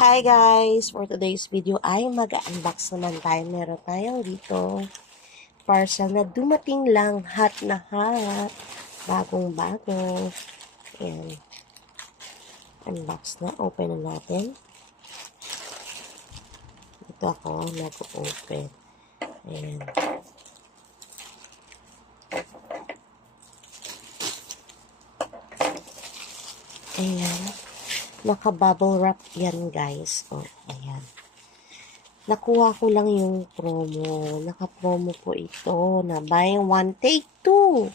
Hi guys! For today's video ay mag-unbox naman tayo. Meron tayong dito parcel na dumating lang, hot na hot. Bagong-bago. Ayan. Unbox na. Open na natin. Ito ako nag-open. Ayan. Ayan. Naka-bubble wrap yan guys. O, ayan. Nakuha ko lang yung promo. Naka-promo po ito na buy one, take two.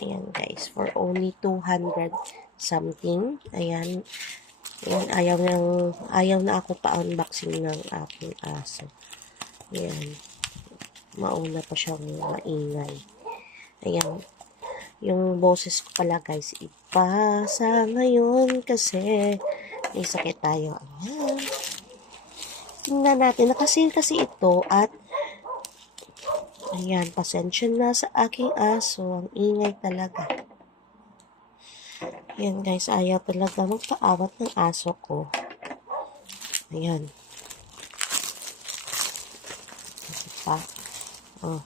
Ayan guys, for only 200 something. Ayan. Ayan, ayaw na ako pa-unboxing ng aking aso. Ayan. Mauna pa siyang maingay. Ayan. Yung boses ko pala guys, iba sa ngayon kasi may sakit tayo. Ayan. Tingnan natin. Nakasil kasi ito at ayan, pasensya na sa aking aso. Ang ingay talaga. Ayan guys, ayaw talaga magpaawat ng aso ko. Ayan. Pa. Oh.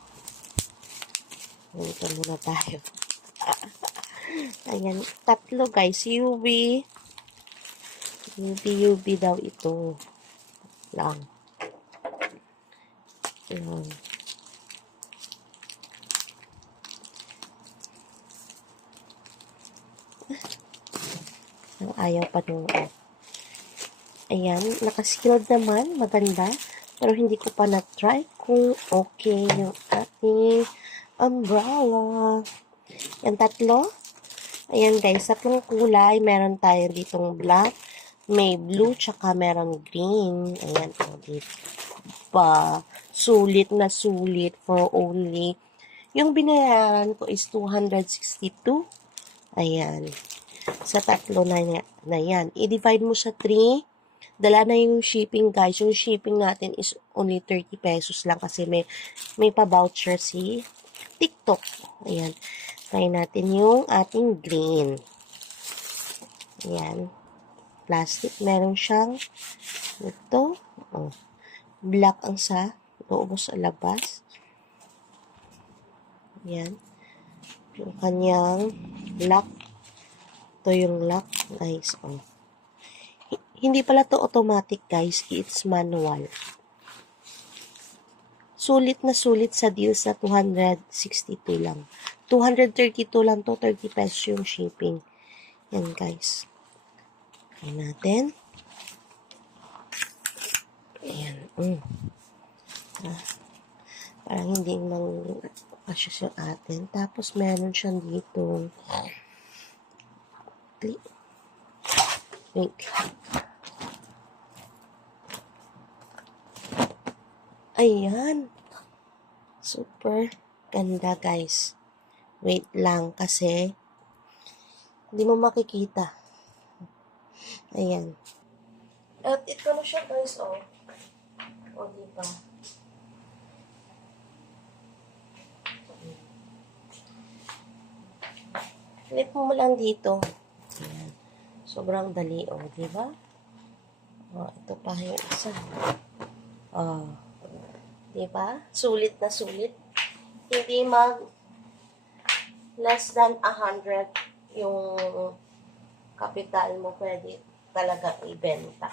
Ganito muna tayo. Ayan, tatlo guys. UV daw ito. Lang. Ayan. Ayaw pa nung ayan, nakasealed naman, maganda. Pero hindi ko pa na-try kung okay yung ating umbrella. Yan, tatlo. Ayan guys, tatlong kulay. Meron tayo ditong black, may blue, tsaka meron green. Ayan, o, diba? Sulit na sulit for only. Yung binayaran ko is 262. Ayan. Sa tatlo na yan. I-divide mo sa 3. Dala na yung shipping guys. Yung shipping natin is only 30 pesos lang kasi may pa-voucher si TikTok. Ayan. Try natin yung ating green. Ayan. Plastic. Meron siyang ito. Oh. Black ang sa loob sa labas. Ayan. Yung kanyang lock. Ito yung lock guys. Oh. Hindi pala to automatic guys. It's manual. Sulit na sulit sa deal sa 262 lang. 232 lang to. 30 pesos yung shipping. Yan guys. Ayan natin. Ayan. Parang hindi mang-asyos yung atin. Tapos meron siyang dito. Wait. Ayan. Super ganda guys. Wait lang kasi hindi mo makikita. Ayan. At ito na siya guys, oh. O, diba? Flip mo lang dito. Ayan. Sobrang dali, oh, diba? Oh, ito pa yung isa. Oh. Diba? Sulit na sulit. Hindi less than 100 yung kapital mo pwede talaga ibenta.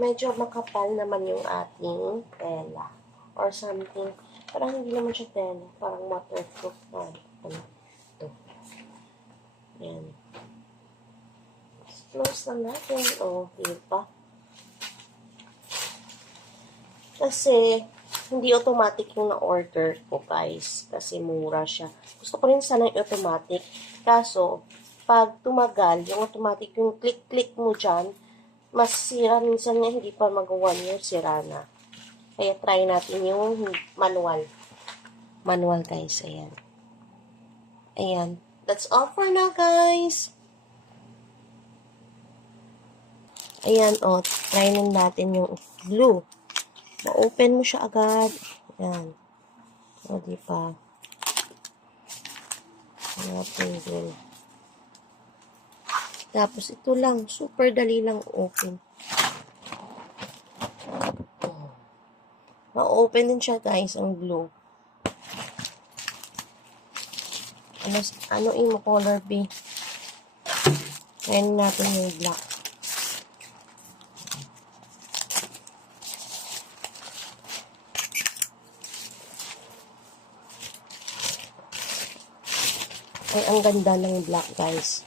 Medyo makapal naman yung ating tela or something. Parang hindi naman siya tela. Parang waterproof na. Ito. Ayan. Close na natin. O, diba? Kasi, hindi automatic yung na-order ko, guys. Kasi mura siya. Gusto ko rin sana yung automatic. Kaso, pag tumagal, yung automatic, yung click-click mo dyan, mas sira. Minsan nga, hindi pa mag-1 year, sira na. Kaya try natin yung manual. Manual, guys. Ayan. Ayan. That's all for now, guys. Ayan, o. Try natin yung blue. Ma-open mo siya agad. Ayan. O, diba? Ayan, blue. Tapos, ito lang. Super dali lang open. Ma-open din siya, guys, ang blue. Ano mo color B? Ngayon natin yung black. Ay, ang ganda ng black, guys.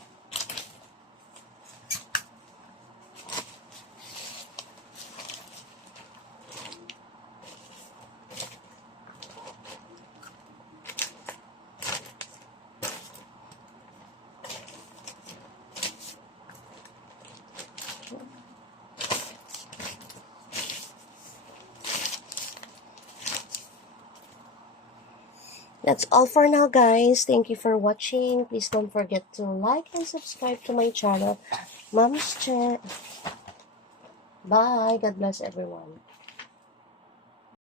That's all for now, guys. Thank you for watching. Please don't forget to like and subscribe to my channel, Mom's Chat. Bye. God bless everyone.